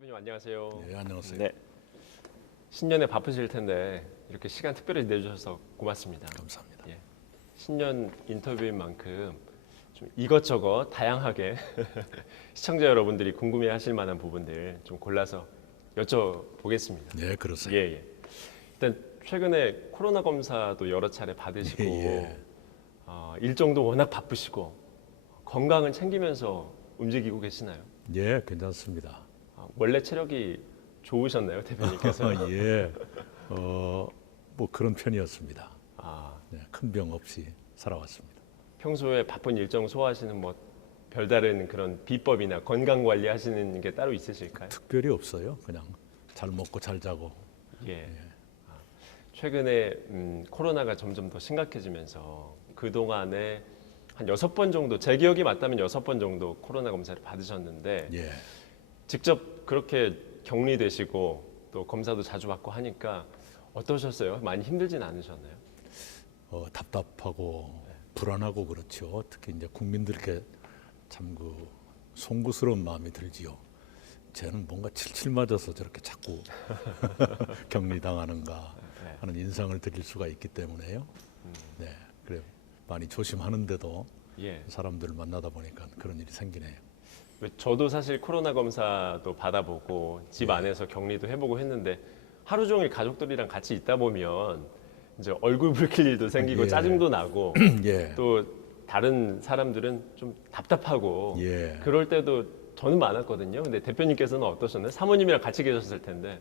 대표님 안녕하세요. 네, 안녕하세요. 네. 신년에 바쁘실 텐데 이렇게 시간 특별히 내주셔서 고맙습니다. 감사합니다. 예. 신년 인터뷰인 만큼 좀 이것저것 다양하게 시청자 여러분들이 궁금해하실 만한 부분들 좀 골라서 여쭤보겠습니다. 네, 그러세요. 예, 예. 일단 최근에 코로나 검사도 여러 차례 받으시고 예. 일정도 워낙 바쁘시고 건강은 챙기면서 움직이고 계시나요? 예, 괜찮습니다. 원래 체력이 좋으셨나요, 대표님께서? 예, 뭐 그런 편이었습니다. 아, 네, 큰 병 없이 살아왔습니다. 평소에 바쁜 일정 소화하시는 뭐 별다른 그런 비법이나 건강 관리 하시는 게 따로 있으실까요? 특별히 없어요. 그냥 잘 먹고 잘 자고. 예. 아, 최근에 코로나가 점점 더 심각해지면서 그 동안에 한 6번 정도, 제 기억이 맞다면 6번 정도 코로나 검사를 받으셨는데 예, 직접 그렇게 격리되시고 또 검사도 자주 받고 하니까 어떠셨어요? 많이 힘들진 않으셨나요? 답답하고 불안하고 그렇죠. 특히 이제 국민들께 참 그 송구스러운 마음이 들지요. 쟤는 뭔가 칠칠 맞아서 저렇게 자꾸 격리당하는가 하는 인상을 드릴 수가 있기 때문에요. 네, 그래 많이 조심하는데도 예. 사람들을 만나다 보니까 그런 일이 생기네요. 저도 사실 코로나 검사도 받아보고 집 안에서 격리도 해보고 했는데 하루 종일 가족들이랑 같이 있다 보면 이제 얼굴 붉힐 일도 생기고 예. 짜증도 나고 예, 또 다른 사람들은 좀 답답하고 예. 그럴 때도 저는 많았거든요. 근데 대표님께서는 어떠셨나요? 사모님이랑 같이 계셨을 텐데.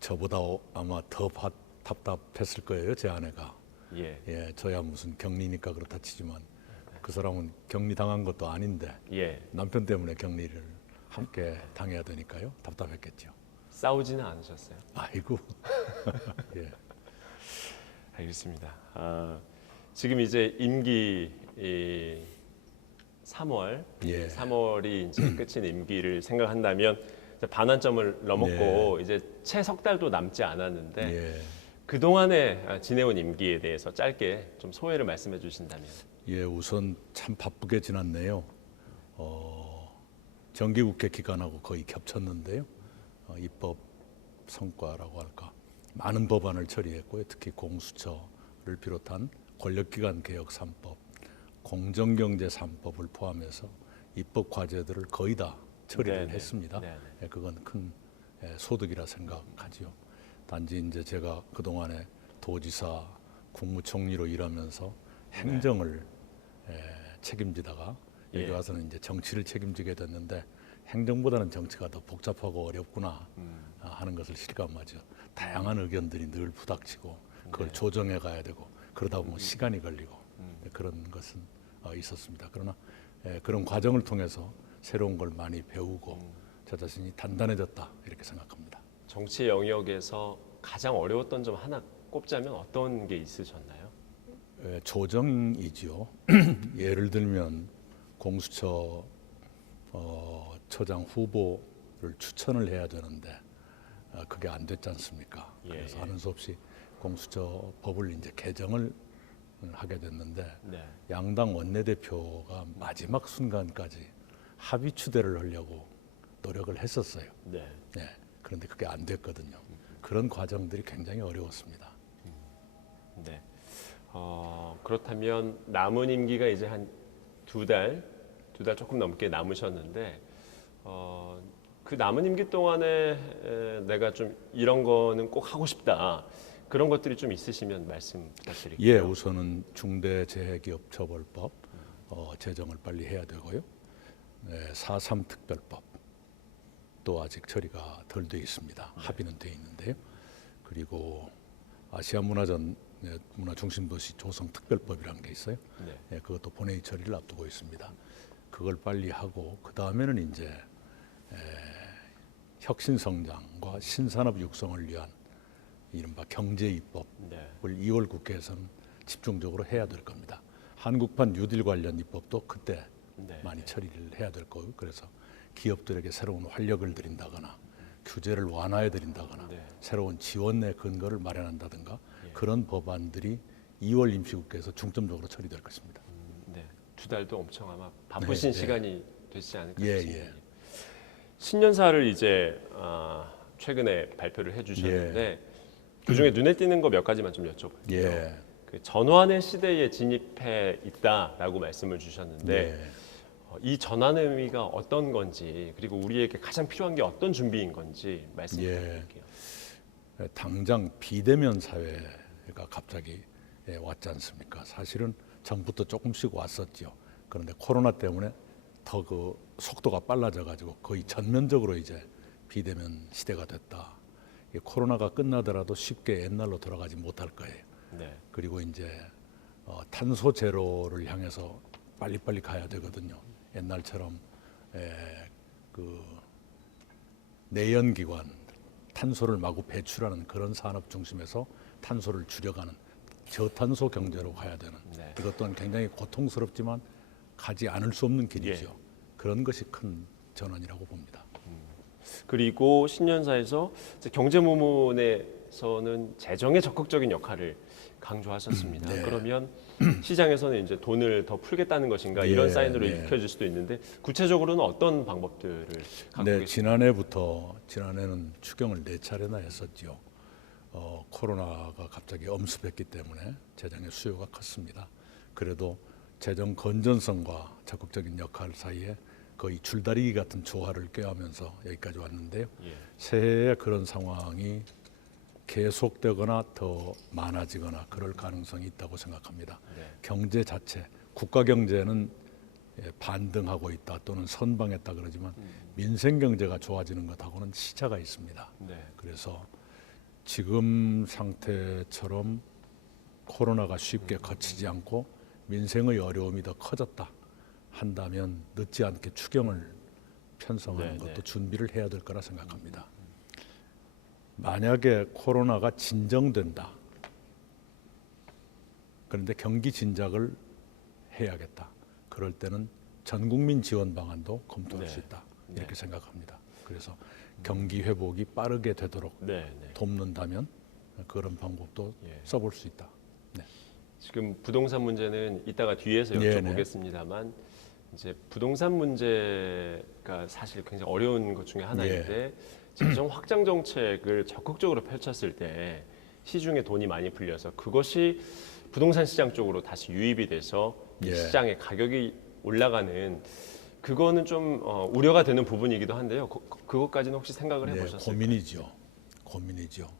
저보다 아마 더 답답했을 거예요, 제 아내가. 예. 예, 저야 무슨 격리니까 그렇다 치지만 그 사람은 격리 당한 것도 아닌데 예. 남편 때문에 격리를 함께 당해야 되니까요. 답답했겠죠. 싸우지는 않으셨어요? 아이고. 예, 알겠습니다. 지금 이제 임기 3월, 예. 3월이 이제 끝인 임기를 생각한다면 이제 반환점을 넘었고 이제 채 석 달도 남지 않았는데 예, 그 동안에 지내온 임기에 대해서 짧게 좀 소회를 말씀해 주신다면. 예. 우선 참 바쁘게 지났네요. 정기국회 기간하고 거의 겹쳤는데요. 입법 성과라고 할까 많은 법안을 처리했고요. 특히 공수처를 비롯한 권력기관 개혁 3법, 공정경제 3법을 포함해서 입법 과제들을 거의 다 처리를 네네. 했습니다. 네네. 예, 그건 큰 소득이라 생각하지요. 단지 이제 제가 그 동안에 도지사, 국무총리로 일하면서 행정을 책임지다가 여기 예. 와서는 이제 정치를 책임지게 됐는데 행정보다는 정치가 더 복잡하고 어렵구나 하는 것을 실감하죠. 다양한 의견들이 늘 부닥치고 그걸 조정해 가야 되고 그러다 보면 시간이 걸리고 그런 것은 있었습니다. 그러나 그런 과정을 통해서 새로운 걸 많이 배우고 저 자신이 단단해졌다 이렇게 생각합니다. 정치 영역에서 가장 어려웠던 점 하나 꼽자면 어떤 게 있으셨나요? 조정이지요. 예를 들면 공수처 처장 후보를 추천을 해야 되는데 그게 안 됐지 않습니까? 예, 그래서 예. 하는 수 없이 공수처 법을 이제 개정을 하게 됐는데 네. 양당 원내대표가 마지막 순간까지 합의 추대를 하려고 노력을 했었어요. 네. 네. 그런데 그게 안 됐거든요. 그런 과정들이 굉장히 어려웠습니다. 네. 그렇다면 남은 임기가 이제 한 두 달 조금 넘게 남으셨는데 그 남은 임기 동안에 내가 좀 이런 거는 꼭 하고 싶다. 그런 것들이 좀 있으시면 말씀 부탁드릴게요. 예, 우선은 중대재해기업처벌법 제정을 빨리 해야 되고요. 4.3 특별법 또 아직 처리가 덜 돼 있습니다. 합의는 돼 있는데요. 그리고 아시아 문화중심도시 조성 특별법이라는 게 있어요. 네. 예, 그것도 본회의 처리를 앞두고 있습니다. 그걸 빨리 하고 그 다음에는 이제 혁신성장과 신산업 육성을 위한 이른바 경제입법을 네. 2월 국회에서는 집중적으로 해야 될 겁니다. 한국판 뉴딜 관련 입법도 그때 네. 많이 처리를 해야 될 거고 그래서 기업들에게 새로운 활력을 드린다거나 규제를 완화해 드린다거나 네. 새로운 지원의 근거를 마련한다든가 그런 법안들이 2월 임시국회에서 중점적으로 처리될 것입니다. 네. 두 달도 엄청 아마 바쁘신 네, 네. 시간이 되지 않을까 예, 싶습니다. 예. 신년사를 이제 최근에 발표를 해주셨는데 그 중에 눈에 띄는 거 몇 가지만 좀 여쭤볼게요. 예. 그 전환의 시대에 진입해 있다라고 말씀을 주셨는데 예. 이 전환의 의미가 어떤 건지 그리고 우리에게 가장 필요한 게 어떤 준비인 건지 말씀 부탁드릴게요. 당장 비대면 사회가 갑자기 왔지 않습니까? 사실은 전부터 조금씩 왔었죠. 그런데 코로나 때문에 더 그 속도가 빨라져 가지고 거의 전면적으로 이제 비대면 시대가 됐다. 이 코로나가 끝나더라도 쉽게 옛날로 돌아가지 못할 거예요. 네. 그리고 이제 탄소 제로를 향해서 빨리빨리 가야 되거든요. 옛날처럼 그 내연기관 탄소를 마구 배출하는 그런 산업 중심에서 탄소를 줄여가는 저탄소 경제로 가야 되는 네. 이것 또한 굉장히 고통스럽지만 가지 않을 수 없는 길이죠. 그런 것이 큰 전환이라고 봅니다. 그리고 신년사에서 이제 경제부문에서는 재정의 적극적인 역할을 강조하셨습니다. 네. 그러면 시장에서는 이제 돈을 더 풀겠다는 것인가 이런 예, 사인으로 네. 읽혀질 수도 있는데 구체적으로는 어떤 방법들을 갖고 네, 계십니까? 지난해는 추경을 4차례나 했었죠. 코로나가 갑자기 엄습했기 때문에 재정의 수요가 컸습니다. 그래도 재정 건전성과 적극적인 역할 사이에 거의 줄다리기 같은 조화를 꾀하면서 여기까지 왔는데요. 예. 새해에 그런 상황이 계속되거나 더 많아지거나 그럴 가능성이 있다고 생각합니다. 네. 경제 자체, 국가 경제는 반등하고 있다 또는 선방했다 그러지만 민생 경제가 좋아지는 것하고는 시차가 있습니다. 네. 그래서 지금 상태처럼 코로나가 쉽게 거치지 않고 민생의 어려움이 더 커졌다 한다면 늦지 않게 추경을 편성하는 네, 것도 네. 준비를 해야 될 거라 생각합니다. 만약에 코로나가 진정된다. 그런데 경기 진작을 해야겠다. 그럴 때는 전 국민 지원 방안도 검토할 네. 수 있다. 네. 이렇게 생각합니다. 그래서 경기 회복이 빠르게 되도록 네, 네. 돕는다면 그런 방법도 예. 써볼 수 있다. 네. 지금 부동산 문제는 이따가 뒤에서 네, 여쭤보겠습니다만 이제 부동산 문제가 사실 굉장히 어려운 것 중에 하나인데 재정 확장 정책을 적극적으로 펼쳤을 때 시중에 돈이 많이 풀려서 그것이 부동산 시장 쪽으로 다시 유입이 돼서 이 예. 시장의 가격이 올라가는 그거는 좀 우려가 되는 부분이기도 한데요. 그것까지는 혹시 생각을 해보셨어요? 고민이죠.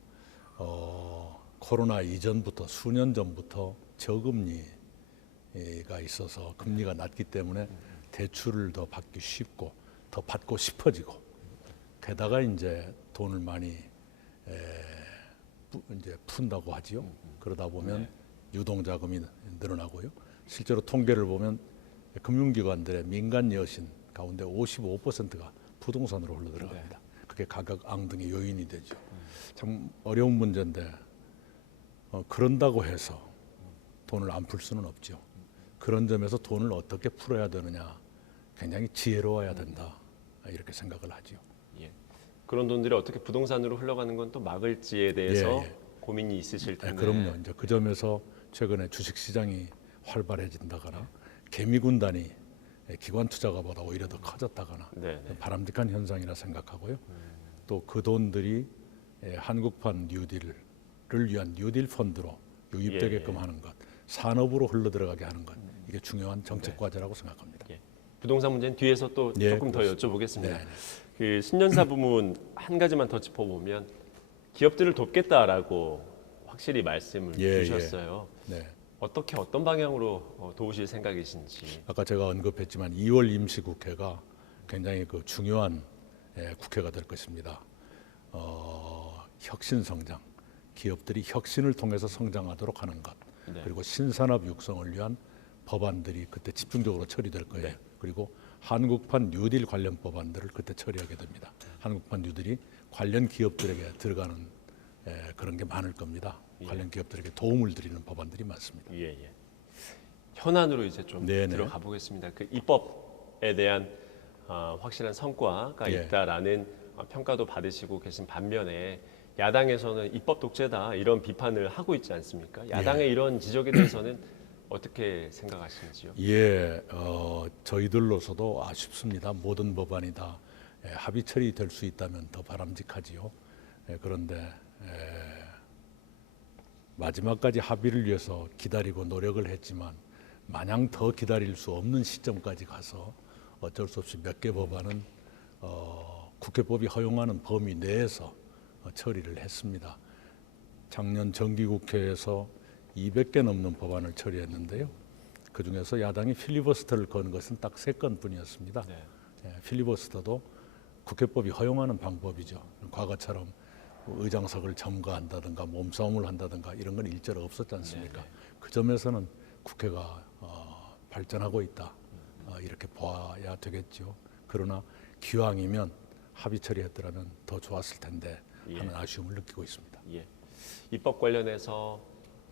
코로나 이전부터 수년 전부터 저금리가 있어서 금리가 낮기 때문에 대출을 더 받기 쉽고 더 받고 싶어지고 게다가 이제 돈을 많이 이제 푼다고 하지요. 그러다 보면 유동 자금이 늘어나고요. 실제로 통계를 보면 금융기관들의 민간 여신 가운데 55%가 부동산으로 흘러 들어갑니다. 그게 가격 앙등의 요인이 되죠. 참 어려운 문제인데 그런다고 해서 돈을 안 풀 수는 없죠. 그런 점에서 돈을 어떻게 풀어야 되느냐 굉장히 지혜로워야 된다 이렇게 생각을 하죠. 예. 그런 돈들이 어떻게 부동산으로 흘러가는 건 또 막을지에 대해서 예. 고민이 있으실 텐데. 그럼요. 이제 그 점에서 최근에 주식 시장이 활발해진다거나 개미 군단이 기관 투자가보다 오히려 더 커졌다거나 네, 네. 바람직한 현상이라 생각하고요. 또 그 돈들이 한국판 뉴딜을 위한 뉴딜 펀드로 유입되게끔 예, 예. 하는 것, 산업으로 흘러 들어가게 하는 것 이게 중요한 정책 과제라고 생각합니다. 예. 부동산 문제는 뒤에서 또 예, 조금 더 그렇습니다. 여쭤보겠습니다. 네. 그 신년사 부문 한 가지만 더 짚어보면 기업들을 돕겠다라고 확실히 말씀을 예, 주셨어요. 네. 어떻게 어떤 방향으로 도우실 생각이신지. 아까 제가 언급했지만 2월 임시국회가 굉장히 그 중요한 국회가 될 것입니다. 혁신 성장, 기업들이 혁신을 통해서 성장하도록 하는 것, 네. 그리고 신산업 육성을 위한 법안들이 그때 집중적으로 처리될 거예요. 네. 그리고 한국판 뉴딜 관련 법안들을 그때 처리하게 됩니다. 한국판 뉴딜이 관련 기업들에게 들어가는 그런 게 많을 겁니다. 예. 관련 기업들에게 도움을 드리는 법안들이 많습니다. 예, 예. 현안으로 이제 좀 네네. 들어가 보겠습니다. 그 입법에 대한 확실한 성과가 예. 있다라는 평가도 받으시고 계신 반면에 야당에서는 입법 독재다 이런 비판을 하고 있지 않습니까? 야당의 이런 지적에 대해서는 어떻게 생각하시는지요? 예, 저희들로서도 아쉽습니다. 모든 법안이 다 합의 처리될 수 있다면 더 바람직하지요. 그런데 마지막까지 합의를 위해서 기다리고 노력을 했지만 마냥 더 기다릴 수 없는 시점까지 가서 어쩔 수 없이 몇 개 법안은 국회법이 허용하는 범위 내에서 처리를 했습니다. 작년 정기국회에서 200개 넘는 법안을 처리했는데요. 그중에서 야당이 필리버스터를 건 것은 딱 3건뿐이었습니다. 네. 필리버스터도 국회법이 허용하는 방법이죠. 과거처럼 의장석을 점거한다든가 몸싸움을 한다든가 이런 건 일절 없었지 않습니까? 네. 그 점에서는 국회가 발전하고 있다. 이렇게 봐야 되겠죠. 그러나 기왕이면 합의 처리했더라면 더 좋았을 텐데 하는 아쉬움을 느끼고 있습니다. 예. 입법 관련해서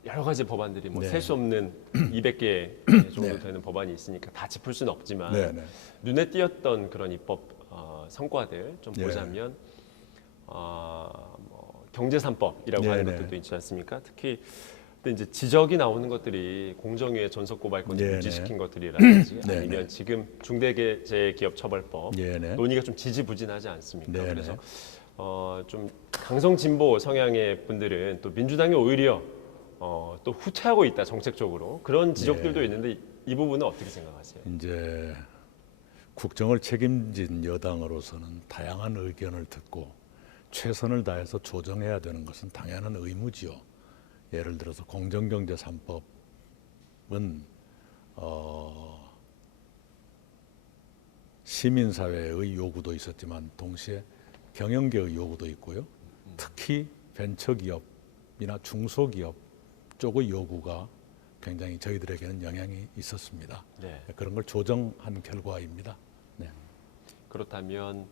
여러 가지 법안들이 뭐 네. 셀 수 없는 200개 정도 네. 되는 법안이 있으니까 다 짚을 수는 없지만 네, 네. 눈에 띄었던 그런 입법 성과들 좀 네. 보자면 뭐 경제 3법이라고 네, 하는 네. 것들도 있지 않습니까? 특히 근데 이제 지적이 나오는 것들이 공정위의 전속 고발권을 네, 유지시킨 것들이라든지 네, 아니면 네. 지금 중대재해기업처벌법 네, 네. 논의가 좀 지지부진하지 않습니까? 네, 그래서 네. 좀 강성 진보 성향의 분들은 또 민주당이 오히려 또 후퇴하고 있다 정책적으로 그런 지적들도 네. 있는데 이 부분은 어떻게 생각하세요? 이제 국정을 책임진 여당으로서는 다양한 의견을 듣고 최선을 다해서 조정해야 되는 것은 당연한 의무지요. 예를 들어서 공정경제 3법은 시민사회의 요구도 있었지만 동시에 경영계의 요구도 있고요. 특히 벤처기업이나 중소기업 쪽의 요구가 굉장히 저희들에게는 영향이 있었습니다. 네. 그런 걸 조정한 결과입니다. 네. 그렇다면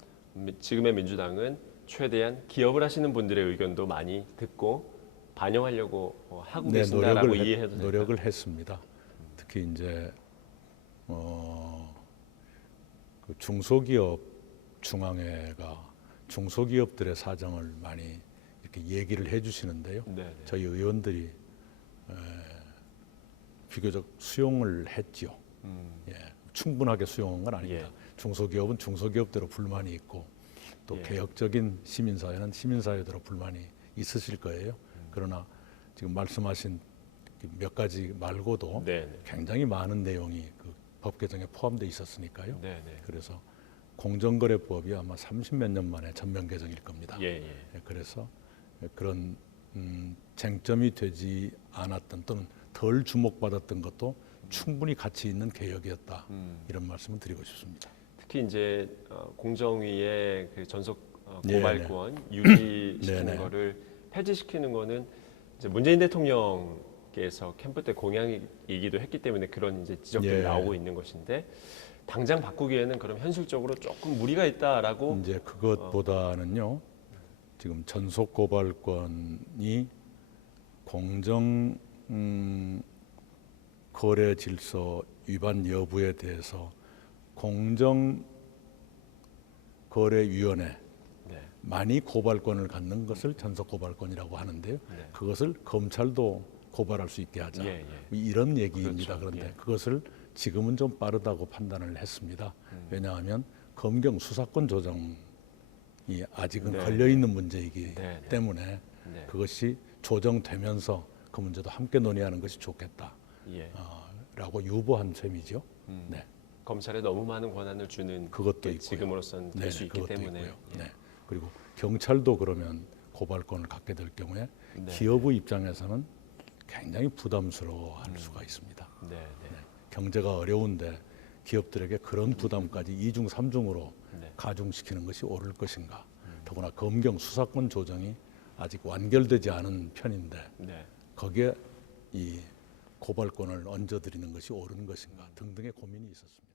지금의 민주당은 최대한 기업을 하시는 분들의 의견도 많이 듣고 반영하려고 하고 네, 계신다라고 이해해도 될까요? 노력을 했습니다. 특히 이제 그 중소기업 중앙회가 중소기업들의 사정을 많이 이렇게 얘기를 해주시는데요. 네, 네. 저희 의원들이 비교적 수용을 했지요. 예, 충분하게 수용한 건 아닙니다. 예. 중소기업은 중소기업대로 불만이 있고 또 예. 개혁적인 시민사회는 시민사회대로 불만이 있으실 거예요. 그러나 지금 말씀하신 몇 가지 말고도 네, 네. 굉장히 많은 내용이 그 법 개정에 포함되어 있었으니까요. 네, 네. 그래서 공정거래법이 아마 30몇 년 만에 전면 개정일 겁니다. 예, 예. 예, 그래서 그런 쟁점이 되지 않았던 또는 덜 주목받았던 것도 충분히 가치 있는 개혁이었다. 이런 말씀을 드리고 싶습니다. 특히 이제 공정위의 그 전속 네, 고발권 유지시키는 네, 네. 거를 폐지시키는 거는 이제 문재인 대통령께서 캠프 때 공약이기도 했기 때문에 그런 이제 지적들이 예. 나오고 있는 것인데 당장 바꾸기에는 그럼 현실적으로 조금 무리가 있다라고 이제 그것보다는요. 지금 전속 고발권이 공정 거래 질서 위반 여부에 대해서 공정거래위원회 네. 많이 고발권을 갖는 것을 전속 고발권이라고 하는데요. 네. 그것을 검찰도 고발할 수 있게 하자. 예, 예. 이런 얘기입니다. 그렇죠. 그런데 예. 그것을 지금은 좀 빠르다고 판단을 했습니다. 왜냐하면 검경 수사권 조정이 아직은 네. 걸려 있는 문제이기 네, 네. 때문에 네. 그것이 조정되면서 그 문제도 함께 논의하는 것이 좋겠다. 예. 라고 유보한 셈이죠. 네. 검찰에 너무 많은 권한을 주는 그것도 게 있고요. 지금으로서는 될 수 있기 그것도 때문에 있고요. 예. 네. 그리고 경찰도 그러면 고발권을 갖게 될 경우에 네. 기업의 입장에서는 굉장히 부담스러워할 수가 있습니다. 네, 네. 경제가 어려운데 기업들에게 그런 부담까지 이중 삼중으로 네. 가중시키는 것이 옳을 것인가. 더구나 검경 수사권 조정이 아직 완결되지 않은 편인데 네. 거기에 이 고발권을 얹어드리는 것이 옳은 것인가 등등의 고민이 있었습니다.